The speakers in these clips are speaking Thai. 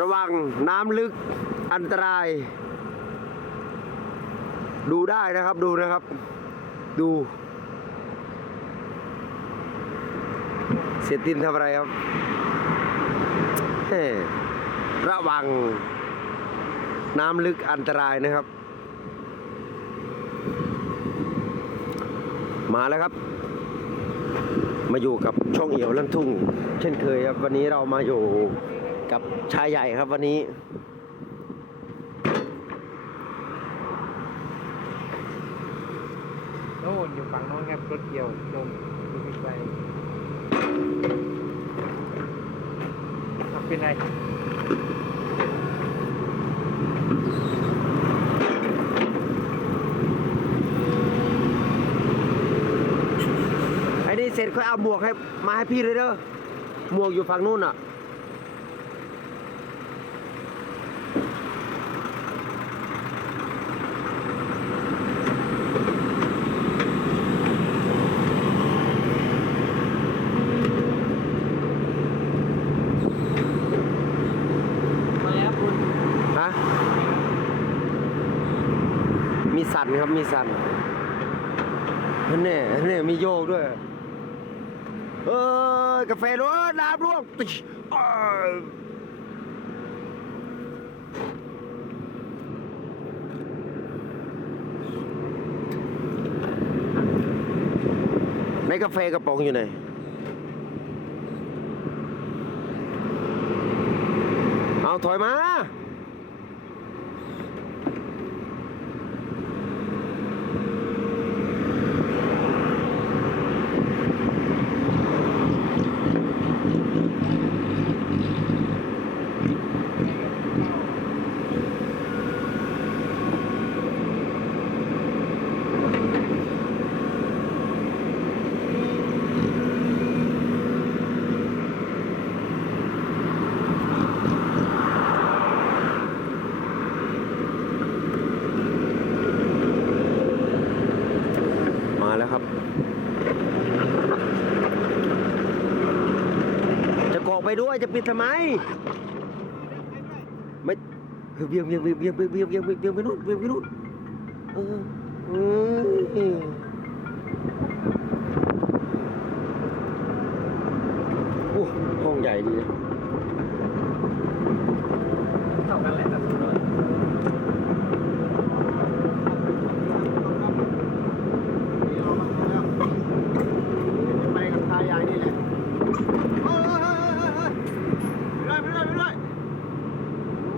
ระวังน้ำลึกอันตราย ดูได้นะครับดูนะครับ ดูเสียตินทำอะไรครับระวัง น้ำลึกอันตรายนะครับ มาแล้วครับ มาอยู่กับช่องเอี่ยวลั่นทุ่ง เช่นเคยครับ วันนี้เรามาอยู่ กับชายใหญ่ครับวันนี้ โน่นอยู่ฝั่งโน้นครับรถเกี่ยวลงดูไม่ไกลเอาเป็นไรไอ้นี่เสร็จค่อยเอาหมวกให้มาให้พี่เลยเด้อหมวกอยู่ฝั่งนู้นอะ มาแล้วคุณ ฮะ มี สั่นครับมีสั่นแน่แน่มีโยกด้วย เออกาแฟร้อนน้ำร่วงติ๊ชอ้าวในกาแฟกระป๋องอยู่ไหนเอาถอยมา ไปด้วยจะปิดทำไม ไม่เบียงเบียงเบียงเบียงเบียงเบียงเบียงเบียงเบียงไปนู่นเบียงไปนู่นเออเออโอ้ห้องใหญ่ดีนะ เท่ากันแหละแต่คุณน้อย ไปกับชายใหญ่นี่แหละเฮ้ยไปด้วยไปด้วยไปด้วย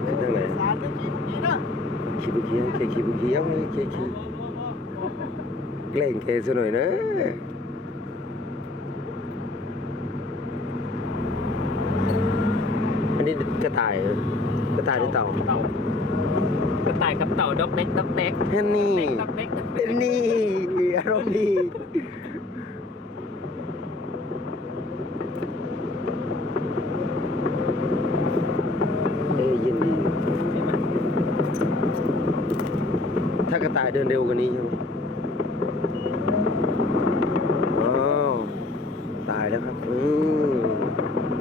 ขึ้นทางไหน สารเมื่อกี้เมื่อกี้นะ ขี้บุเคียง เคขี้บุเคียงนี่เคขี้เกล่งเคซะหน่อยนะอันนี้กระต่ายเหรอกระต่ายหรือเต่าเต่ากระต่ายกับเต่าดอกเล็กดอกเล็กแค่นี้ดอกเล็กดอกเล็กนี่อารมณ์ดีเอ้ยเย็นดี ถ้ากระต่ายเดินเร็วกว่านี้ใช่ไหมอ้าวตายแล้วครับอืม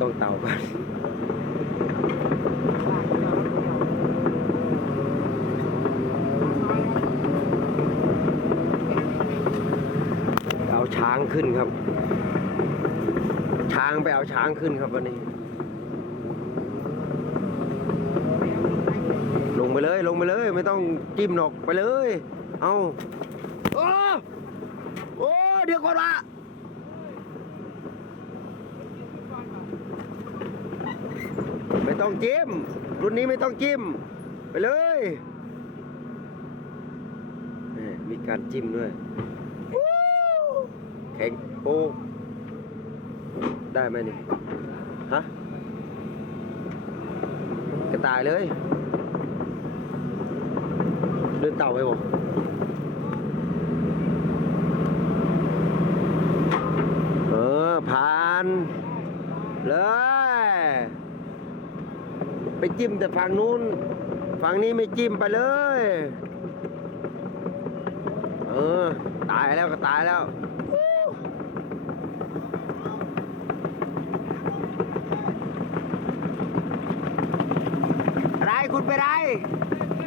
ต้องเต่ากันเอาช้างขึ้นครับ ช้างไปเอาช้างขึ้นครับวันนี้ ลงไปเลยลงไปเลย ไม่ต้องจิ้มหนอกไปเลย เอาโอ้โอ้เดี๋ยวก่อนละไม่ ต้องจิ้ม รุ่นนี้ไม่ต้องจิ้ม ไปเลยมีการจิ้มด้วยแข็งโอ้ได้ไหมนี่ฮะกระต่ายเลยเดินเต่าไปบ่เออผ่าน เลย ไปจิ้มแต่ฝั่งนู้น ฝั่งนี้ไม่จิ้มไปเลย เออ ตายแล้วก็ตายแล้ว อะไรคุณไปไร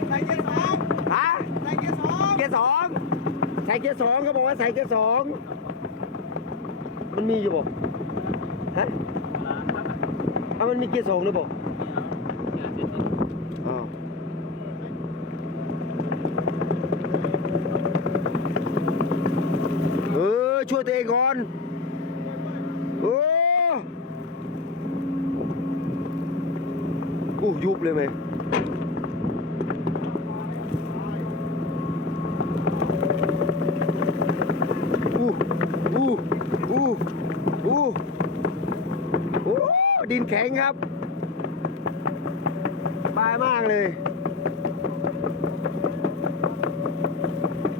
ใส่เกียร์สองฮะใส่เกียร์สองเกียร์สองใส่เกียร์สองเขาบอกว่าใส่เกียร์สองมันมีอยู่บ่ฮะเอามันมีเกียร์สองหรือบ่อ้าวเออ ช่วยตัวเองก่อน โอ้อู้ยุบเลยไหมอู้อู้อู้อู้โอ้ดินแข็งครับสบายมากเลย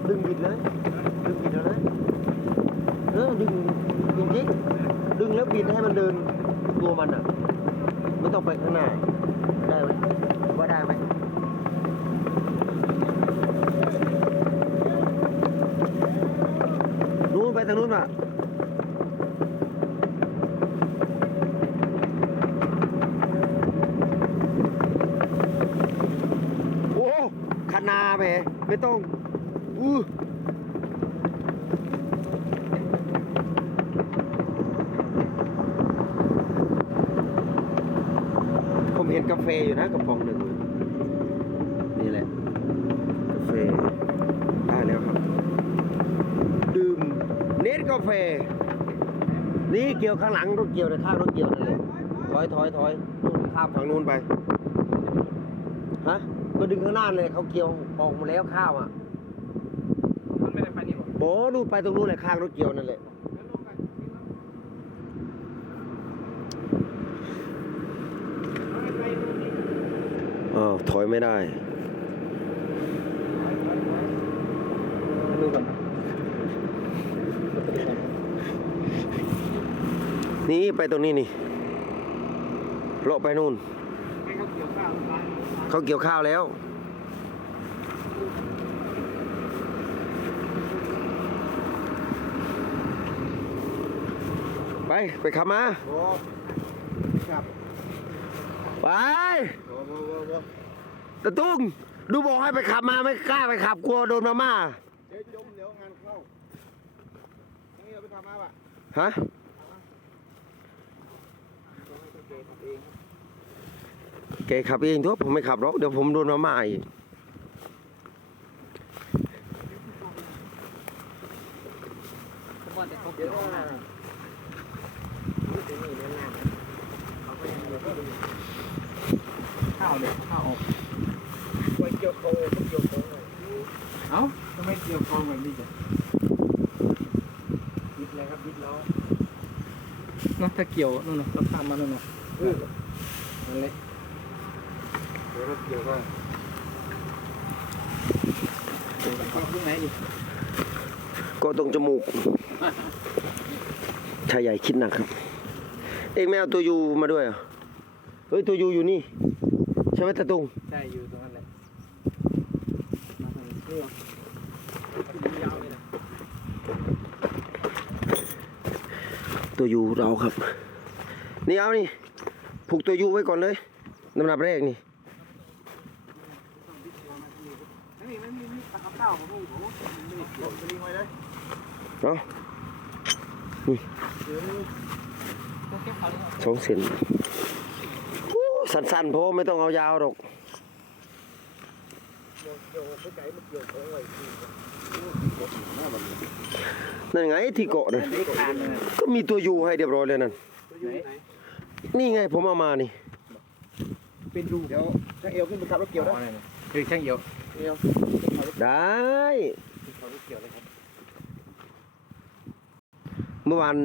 ดึงบิดเลย ดึงบิดแล้วนะเออ ดึงจริงๆดึงแล้วบิดให้มันเดินตัวมันอะ ไม่ต้องไปข้างหน้า ได้ไหมว่าได้ไหมนู้นไปทางนู้นอะโอ้คณาไปไม่ต้อง อู้ผมเห็น กาแฟอยู่นะกระป๋องหนึ่งนี่แหละ กาแฟได้แล้วครับ ดื่มเนสกาแฟ นี่เกี่ยวข้างหลังรถเกี่ยวนะข้างรถเกี่ยวนั่นเลยถอยถอยถอยนู่นข้ามฝั่งนู้นไปฮะก็ดึงข้างหน้าเลยเขาเกี่ยวออกหมาแล้วข้าวอะมันไม่ได้ไปนี่หรอโอ้นู่นไปตรงนู้นเลยข้างรถเกี่ยวนั่นแหละ อ้าว ถอยไม่ได้ดูก่อนนะนี่ไปตรงนี้นี่เลาะไปนู่นให้เขาเกี่ยวข้าวไปเขาเกี่ยวข้าวแล้ว ไป ไปขับมาโอ้ครับไปโอ้โหโอ้โห ตะตุ้งดูบอกให้ไปขับมาไม่กล้าไปขับกลัวโดนมาม่าเดี๋ยวจมเดี๋ยวงานเข้านี่เราไปทำมาป่ะฮะแกขับเองทุกผมไม่ขับหรอกเดี๋ยวผมโดนมาม่าอีกผมว่าแต่เขาเดี๋เกี่ยยววก็ข้างหน้าข้าวเนี่ยข้าวออกไปเกี่ยวโค้งเกี่ยวโคเอ้าทำไมเกี่ยวคองแบบนี้จ้ะยิดเลยครับยิดแล้อเนะถ้าเกี่ยวนู่นน่ะเราข้ามมานู่นน่ะเออนั่นแหละเดี๋ยวรถเกี่ยวก็เกี่ยวกับข้างไหนดิก็ตรงจมูกชายใหญ่คิดหนักครับ เองไม่เอาตัวยูมาด้วยเหรอเฮ้ยตัวยูอยู่นี่ใช่ไหมตะตุงใช่อยู่ตรงนั้นแหละ ตัวยูเราครับ นี่เอานี่ผูกตัวยูไว้ก่อนเลยลำดับแรกนี่เนาะนี่สองเส้นสั้นๆเพราะไม่ต้องเอายาวหรอก เกี่ยวเกี่ยวไปไกลมั นเกี่ยวโค้งไว้ทีนั่นไงที่เกาะนะเล็กคานเลยนะก็มีตัวยูให้เรียบร้อยเลยนั่นตัวอยู่ไหนนี่ไงผมเอามานี่ เป็นรูเดี๋ยวช่างเอวขึ้นไปขับรถเกี่ยวนะคือช่างเหี่ยวเอวได้เขาเกี่ยวเลยครับเมื่อวาน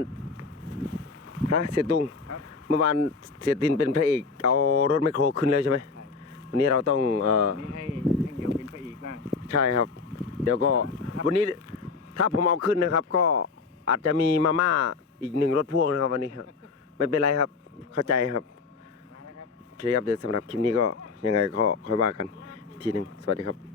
ฮะเสียตุงครับเมื่อวานเสียตินเป็นพระเอกเอารถไมคโครขึ้นแล้วใช่ไหมวันนี้เราต้องเอ่อนี่ ให้ช่างเหี่ยวเป็นพระเอกบ้างใช่ครับ เดี๋ยวก็วันนี้ถ้าผมเอาขึ้นนะครับ ก็อาจจะมีมาม่าอีกหนึ่งรถพ่วงนะครับวันนี้ครับไม่เป็นไรครับ เข้าใจครับมาแล้วครับโอเคครับเดี๋ยวสำหรับคลิปนี้ก็ยังไงก็ค่อยว่ากันอีกทีหนึ่งสวัสดีครับ